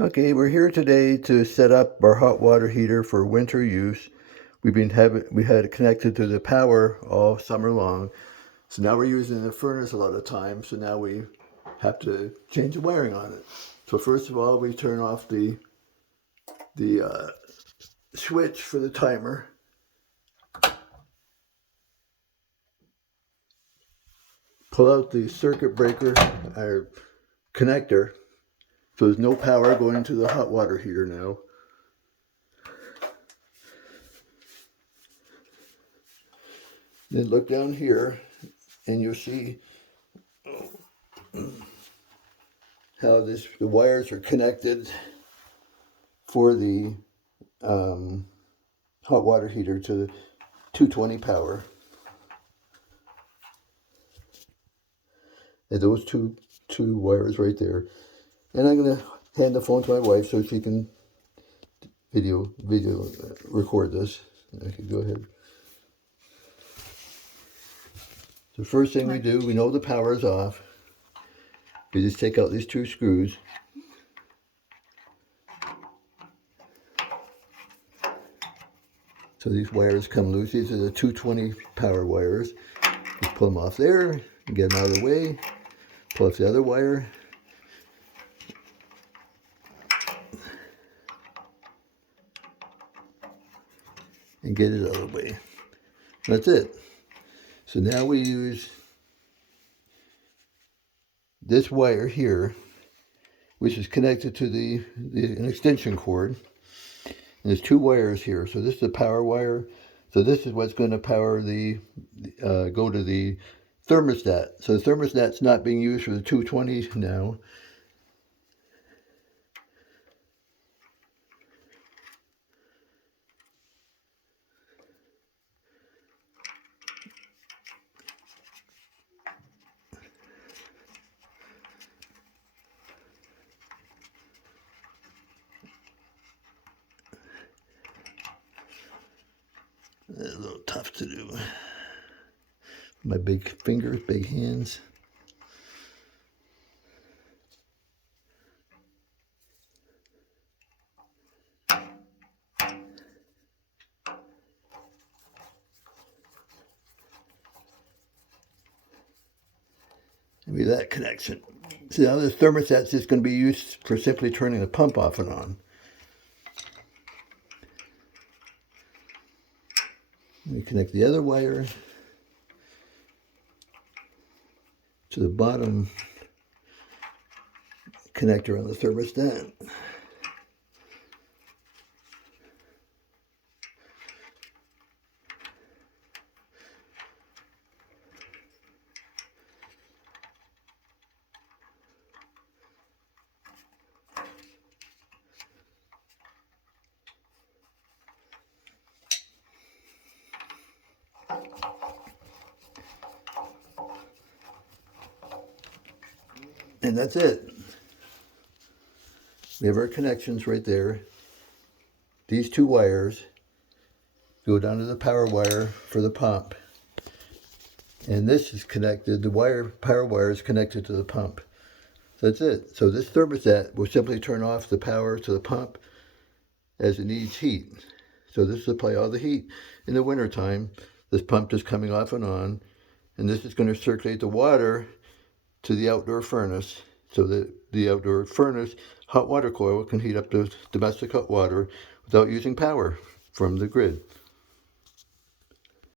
Okay, we're here today to set up our hot water heater for winter use. We had it connected to the power all summer long. So now we're using the furnace a lot of times, so now we have to change the wiring on it. So first of all, we turn off the switch for the timer. Pull out the circuit breaker or connector, so there's no power going to the hot water heater now. Then look down here and you'll see how the wires are connected for the hot water heater to the 220 power. And those two wires right there. And I'm going to hand the phone to my wife so she can video record this. Okay, go ahead. The first thing we do, we know the power is off. We just take out these two screws. So these wires come loose. These are the 220 power wires. Just pull them off there, get them out of the way. Pull off the other wire. And get it out of the way. That's it. So now we use this wire here, which is connected to an extension cord. And there's two wires here. So this is the power wire. So this is what's going to power go to the thermostat. So the thermostat's not being used for the 220 now. A little tough to do. My big fingers, big hands. Maybe that connection. See, now this thermostat's just going to be used for simply turning the pump off and on. We connect the other wire to the bottom connector on the thermostat. And that's it. We have our connections right there. These two wires go down to the power wire for the pump. And this is connected, power wire is connected to the pump. So that's it. So this thermostat will simply turn off the power to the pump as it needs heat. So this will supply all the heat in the wintertime. This pump is coming off and on. And this is going to circulate the water to the outdoor furnace, so that the outdoor furnace hot water coil can heat up the domestic hot water without using power from the grid.